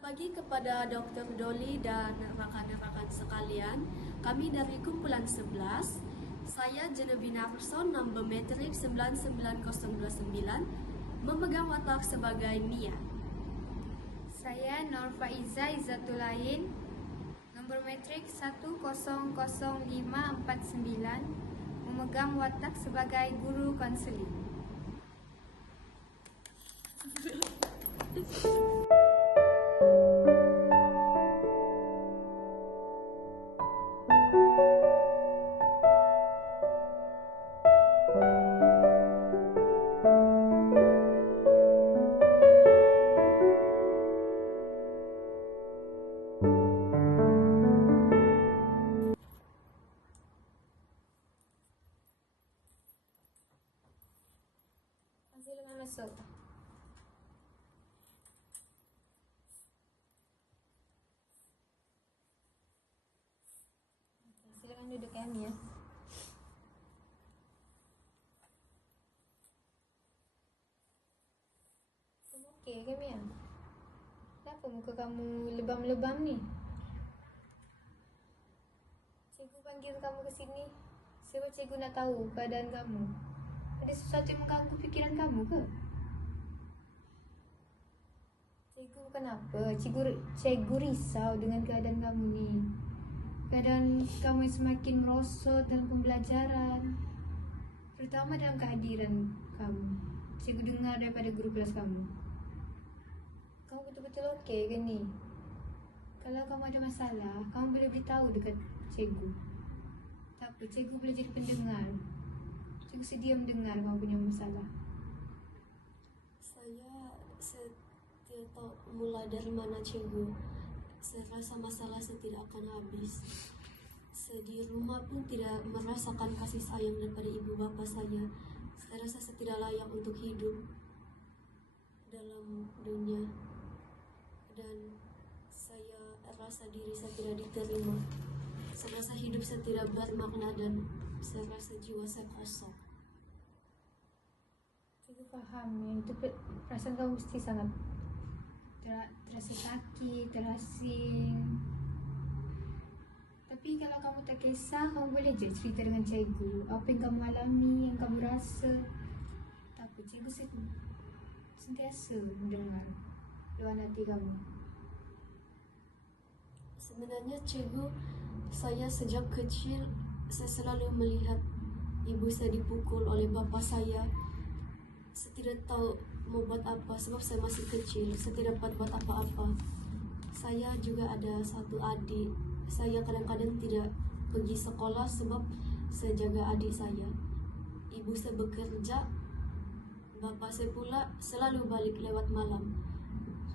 Pagi kepada Dr. Doli dan rekan-rekan sekalian. Kami dari kumpulan 11. Saya Genevina Person, nomor metrik 99029, memegang watak sebagai Mia. Saya Nur Faiza Izzatulain, nomor metrik 100549, memegang watak sebagai guru konseling. Silakan masuk. Silakan duduk ya, Mia. Oke, kan Mia? Kenapa muka kamu lebam-lebam nih? Cikgu panggil kamu ke sini sebab cikgu nak tahu keadaan kamu. Ada sesuatu yang mengganggu pikiran kamu ke? Cikgu kenapa? Cikgu risau dengan keadaan kamu ni. Keadaan kamu yang semakin merosot dalam pembelajaran, terutama dalam kehadiran kamu. Cikgu dengar daripada guru kelas kamu. Kamu betul-betul okey ke ni? Kalau kamu ada masalah, kamu boleh beritahu dekat cikgu. Tak apa, cikgu boleh jadi pendengar. Cikgu sedia mendengar kamu punya masalah. Saya tidak tahu mulai dari mana, cikgu. Saya rasa masalah saya tidak akan habis. Saya di rumah pun tidak merasakan kasih sayang daripada ibu bapa saya. Saya rasa saya tidak layak untuk hidup dalam dunia. Dan saya rasa diri saya tidak diterima. Saya rasa hidup saya tidak bermakna dan saya rasa jiwa saya kosong. Cikgu faham ya, itu perasaan kamu mesti sangat terasa sakit, terasing. Tapi kalau kamu tak kisah, kamu boleh je cerita dengan cikgu apa yang kamu alami, yang kamu rasa. Tak apa, cikgu sentiasa mendengar luahan hati kamu. Sebenarnya cikgu, saya sejak kecil saya selalu melihat ibu saya dipukul oleh bapa saya. Saya tidak tahu mau buat apa sebab saya masih kecil. Saya tidak dapat buat apa-apa. Saya juga ada satu adik. Saya kadang-kadang tidak pergi sekolah sebab saya jaga adik saya. Ibu saya bekerja. Bapa saya pula selalu balik lewat malam.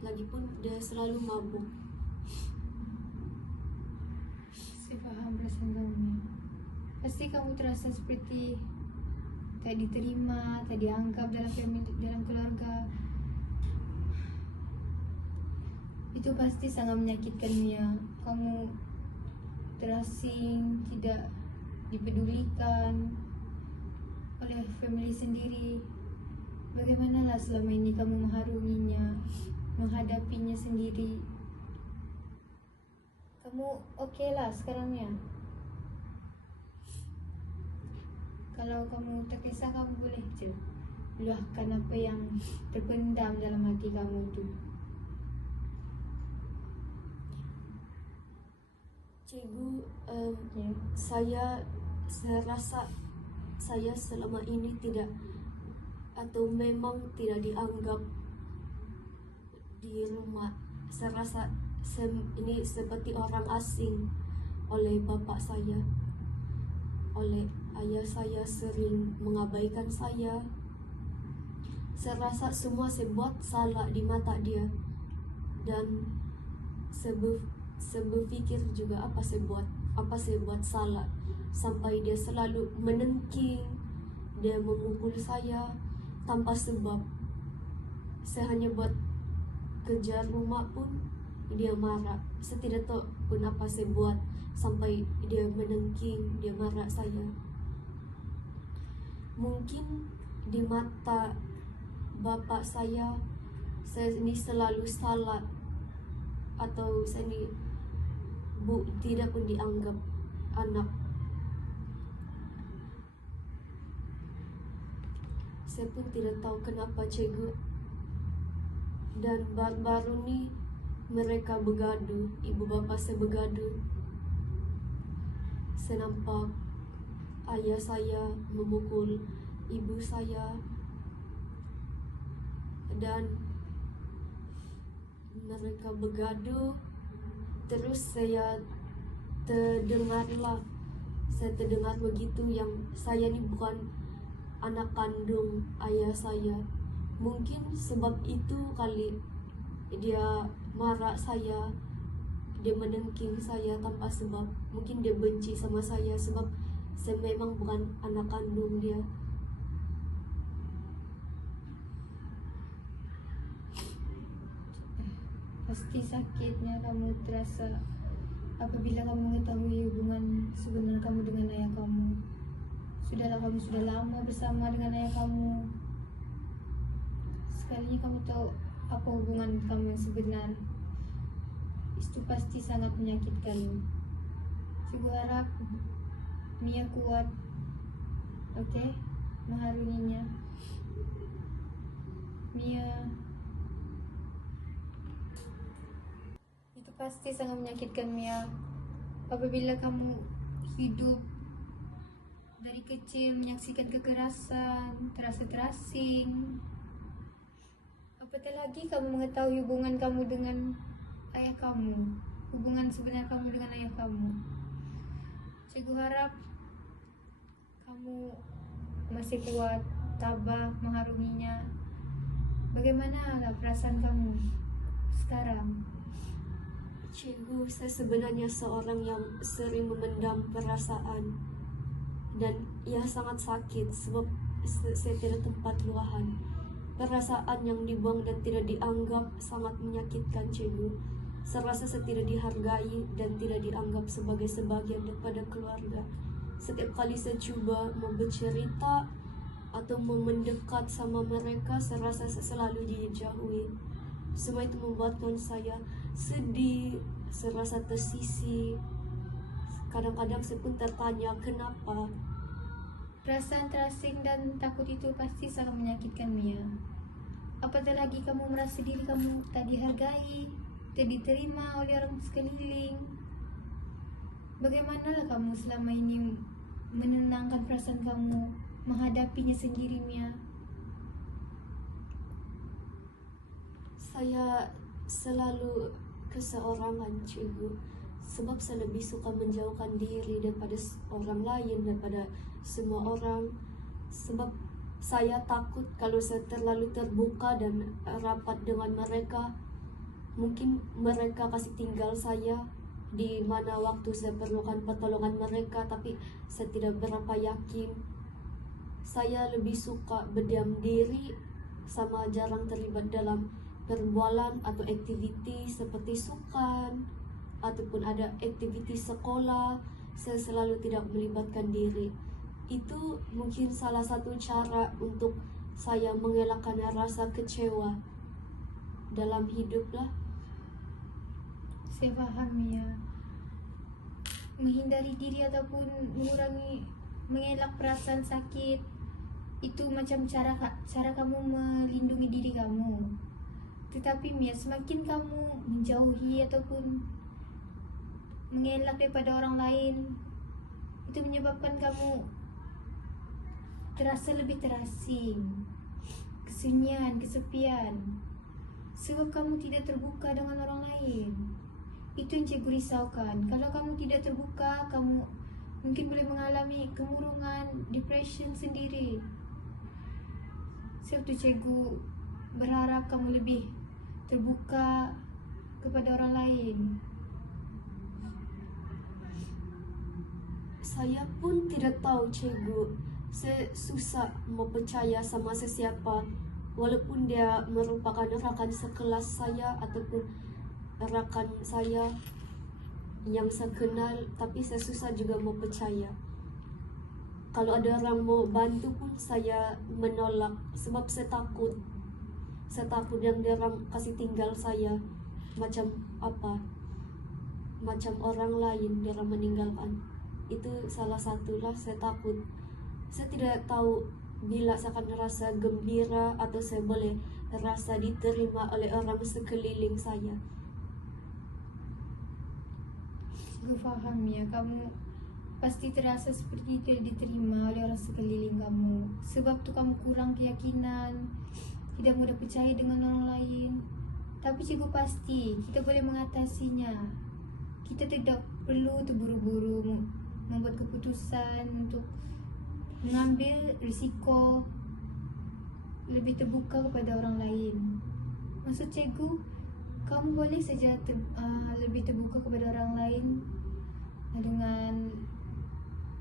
Lagipun dia selalu mabuk. Saya faham perasaan kamu ya. Pasti kamu terasa seperti tak diterima, tak dianggap dalam keluarga. Itu pasti sangat menyakitkannya. Kamu terasing, tidak dipedulikan oleh family sendiri. Bagaimanalah selama ini kamu mengharunginya, menghadapinya sendiri? Kamu okey lah sekarang ya? Kalau kamu tak kisah, kamu boleh je luahkan apa yang terpendam dalam hati kamu tu. Cikgu, saya rasa saya selama ini tidak atau memang tidak dianggap di rumah. Saya rasa ini seperti orang asing oleh bapak saya, oleh ayah saya sering mengabaikan saya. Saya rasa semua saya buat salah di mata dia. Dan saya berpikir juga apa saya buat salah sampai dia selalu menengking, dia memukul saya tanpa sebab. Saya hanya buat kerja rumah pun dia marah. Saya tidak tahu pun apa saya buat sampai dia menengking, dia marah saya. Mungkin di mata bapak saya ini selalu salah atau saya ini tidak pun dianggap anak. Saya pun tidak tahu kenapa cikgu. Dan baru-baru ini mereka begaduh, ibu bapak saya begaduh. Saya nampak ayah saya memukul ibu saya, dan mereka begaduh. Terus saya terdengar begitu, yang saya ini bukan anak kandung ayah saya. Mungkin sebab itu kali dia marah saya, dia menengking saya tanpa sebab. Mungkin dia benci sama saya sebab saya memang bukan anak kandung dia. Pasti sakitnya kamu terasa apabila kamu mengetahui hubungan sebenarnya kamu dengan ayah kamu. Kamu sudah lama bersama dengan ayah kamu. Sekalinya kamu tahu apa hubungan kamu yang sebenar, itu pasti sangat menyakitkan. Saya harap Mia kuat, oke? Mengharuninya. Mia, itu pasti sangat menyakitkan, Mia. Apabila kamu hidup dari kecil menyaksikan kekerasan, terasa terasing. Apatah lagi kamu mengetahui hubungan kamu dengan ayah kamu, hubungan sebenar kamu dengan ayah kamu. Cikgu harap kamu masih kuat, tabah mengharunginya. Bagaimana perasaan kamu sekarang? Cikgu, saya sebenarnya seorang yang sering memendam perasaan, dan ia sangat sakit sebab saya tidak tempat luahan. Perasaan yang dibuang dan tidak dianggap sangat menyakitkan, cikgu. Saya rasa saya tidak dihargai dan tidak dianggap sebagai sebagian daripada keluarga. Setiap kali saya coba mau bercerita atau mau mendekat sama mereka, saya rasa saya selalu dijauhi. Semua itu membuatkan saya sedih, saya rasa tersisih. Kadang-kadang saya pun tertanya kenapa. Perasaan terasing dan takut itu pasti sangat menyakitkan, Mia. Apatah lagi kamu merasa diri kamu tak dihargai, tak diterima oleh orang sekeliling. Bagaimanalah kamu selama ini menenangkan perasaan kamu, menghadapinya sendiri, Mia? Saya selalu keseorangan, cikgu. Sebab saya lebih suka menjauhkan diri daripada orang lain, daripada semua orang. Sebab saya takut kalau saya terlalu terbuka dan rapat dengan mereka, mungkin mereka kasih tinggal saya di mana waktu saya perlukan pertolongan mereka, tapi saya tidak berapa yakin. Saya lebih suka berdiam diri, sama jarang terlibat dalam perbualan atau aktiviti seperti sukan ataupun ada aktiviti sekolah. Saya selalu tidak melibatkan diri. Itu mungkin salah satu cara untuk saya mengelakkan rasa kecewa dalam hidup lah. Saya paham, Mia. Menghindari diri ataupun mengelak perasaan sakit itu macam cara kamu melindungi diri kamu. Tetapi Mia, semakin kamu menjauhi ataupun mengelak daripada orang lain, itu menyebabkan kamu terasa lebih terasing, kesunyian, kesepian, sebab kamu tidak terbuka dengan orang lain. Itu yang cikgu risaukan. Kalau kamu tidak terbuka, kamu mungkin boleh mengalami kemurungan, depression sendiri. Sebab itu cikgu berharap kamu lebih terbuka kepada orang lain. Saya pun tidak tahu, cikgu. Saya susah mau percaya sama sesiapa, walaupun dia merupakan rakan sekelas saya ataupun rakan saya yang saya kenal, tapi saya susah juga mau percaya. Kalau ada orang mau bantu pun saya menolak sebab saya takut. Saya takut yang dia orang kasih tinggal saya. macam apa, macam orang lain yang meninggalkan. Itu salah satulah saya takut. Saya tidak tahu bila saya akan rasa gembira atau saya boleh rasa diterima oleh orang sekeliling saya. Gue paham ya, kamu pasti terasa seperti tidak diterima oleh orang sekeliling kamu. Sebab tuh kamu kurang keyakinan, tidak mudah percaya dengan orang lain. Tapi cikgu pasti kita boleh mengatasinya. Kita tidak perlu terburu-buru membuat keputusan untuk mengambil risiko, lebih terbuka kepada orang lain. Maksud cikgu, kamu boleh saja lebih terbuka kepada orang lain dengan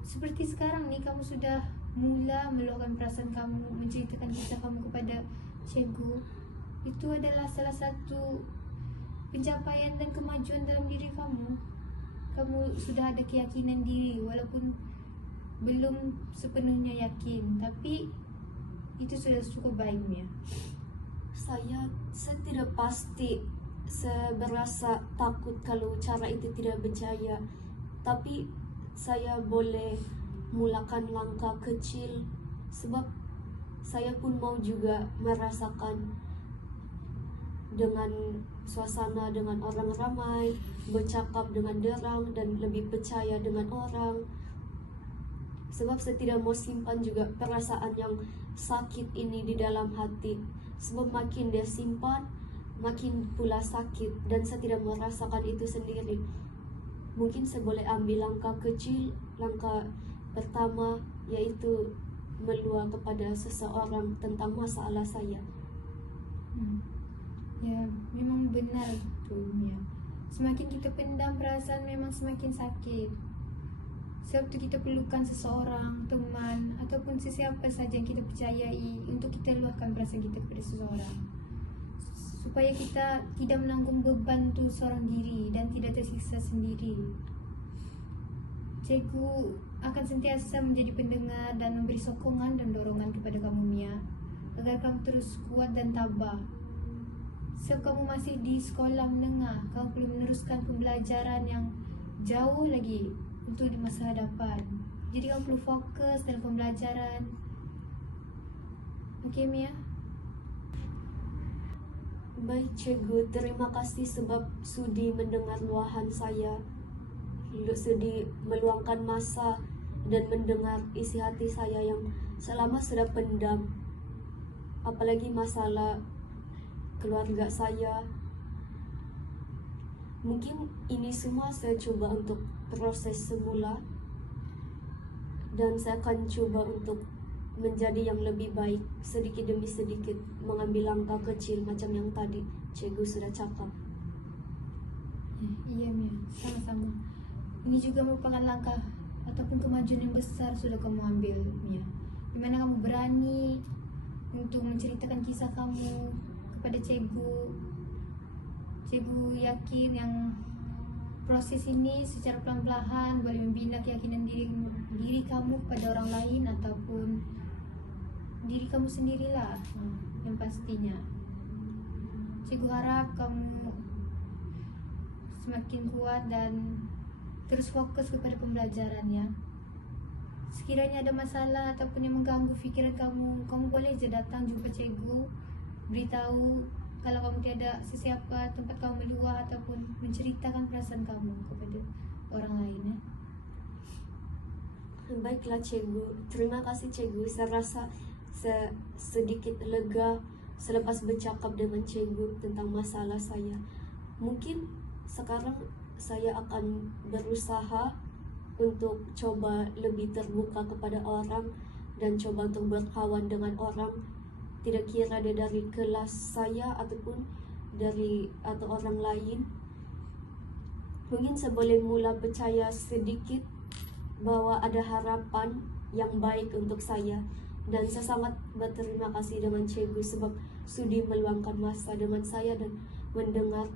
seperti sekarang nih, kamu sudah mula meluahkan perasaan kamu, menceritakan kisah kamu kepada cikgu. Itu adalah salah satu pencapaian dan kemajuan dalam diri kamu. Kamu sudah ada keyakinan diri walaupun belum sepenuhnya yakin, tapi itu sudah cukup baik ya. Saya tidak pasti, saya berasa takut kalau cara itu tidak berjaya. Tapi saya boleh mulakan langkah kecil, sebab saya pun mau juga merasakan dengan suasana, dengan orang ramai, bercakap dengan derang dan lebih percaya dengan orang. Sebab saya tidak mau simpan juga perasaan yang sakit ini di dalam hati. Sebab makin dia simpan, makin pula sakit, dan saya tidak merasakan itu sendiri. Mungkin saya boleh ambil langkah kecil. Langkah pertama yaitu meluang kepada seseorang tentang masalah saya. Ya, memang benar tuh ya. Semakin kita pendam perasaan memang semakin sakit. Sebab itu kita perlukan seseorang, teman, ataupun sesiapa saja yang kita percayai untuk kita luahkan perasaan kita kepada seseorang, supaya kita tidak menanggung beban tu seorang diri dan tidak tersiksa sendiri. Cikgu akan sentiasa menjadi pendengar dan memberi sokongan dan dorongan kepada kamu Mia, agar kamu terus kuat dan tabah. Sebab kamu masih di sekolah menengah, kamu perlu meneruskan pembelajaran yang jauh lagi untuk di masa hadapan. Jadi kamu perlu fokus dalam pembelajaran. Okey Mia? Baik cikgu, terima kasih sebab sudi mendengar luahan saya, sudi meluangkan masa dan mendengar isi hati saya yang selama sudah pendam. Apalagi masalah keluarga saya. Mungkin ini semua saya coba untuk proses semula, dan saya akan coba untuk menjadi yang lebih baik sedikit demi sedikit, mengambil langkah kecil macam yang tadi cikgu sudah cakap. Iya Mia, sama-sama. Ini juga merupakan langkah ataupun kemajuan yang besar sudah kamu ambil Mia, dimana kamu berani untuk menceritakan kisah kamu kepada cikgu. Cikgu yakin yang proses ini secara pelan-pelan boleh membina keyakinan diri kamu kepada orang lain ataupun diri kamu sendirilah, yang pastinya. Cikgu harap kamu semakin kuat dan terus fokus kepada pembelajarannya. Sekiranya ada masalah ataupun yang mengganggu fikiran kamu boleh je datang jumpa cikgu, beritahu kalau kamu tiada sesiapa tempat kamu meluah ataupun menceritakan perasaan kamu kepada orang lain. Baiklah cikgu, terima kasih cikgu. Saya rasa saya sedikit lega selepas bercakap dengan cikgu tentang masalah saya. Mungkin sekarang saya akan berusaha untuk coba lebih terbuka kepada orang dan coba untuk berkawan dengan orang, tidak kira dia dari kelas saya ataupun atau orang lain. Mungkin saya boleh mula percaya sedikit bahwa ada harapan yang baik untuk saya, dan saya sangat berterima kasih dengan cikgu sebab sudi meluangkan masa dengan saya dan mendengar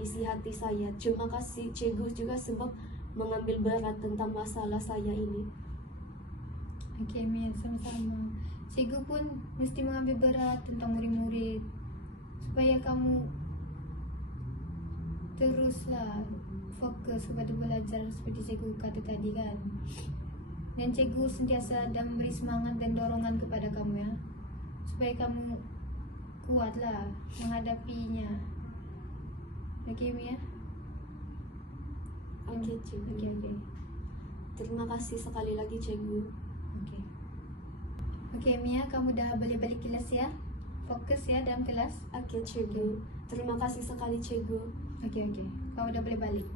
isi hati saya. Terima kasih cikgu juga sebab mengambil berat tentang masalah saya ini. Okey Mia, sama-sama. Cikgu pun mesti mengambil berat tentang murid-murid supaya kamu teruslah fokus kepada belajar seperti cikgu kata tadi kan. Dan cikgu sentiasa dan memberi semangat dan dorongan kepada kamu ya, supaya kamu kuatlah menghadapinya. Oke Mia? Oke, cikgu. Oke. Terima kasih sekali lagi, cikgu. Oke Mia, kamu dah boleh balik kelas ya. Fokus ya dalam kelas. Oke, cikgu. Terima kasih sekali, cikgu. Oke. Kamu dah boleh balik.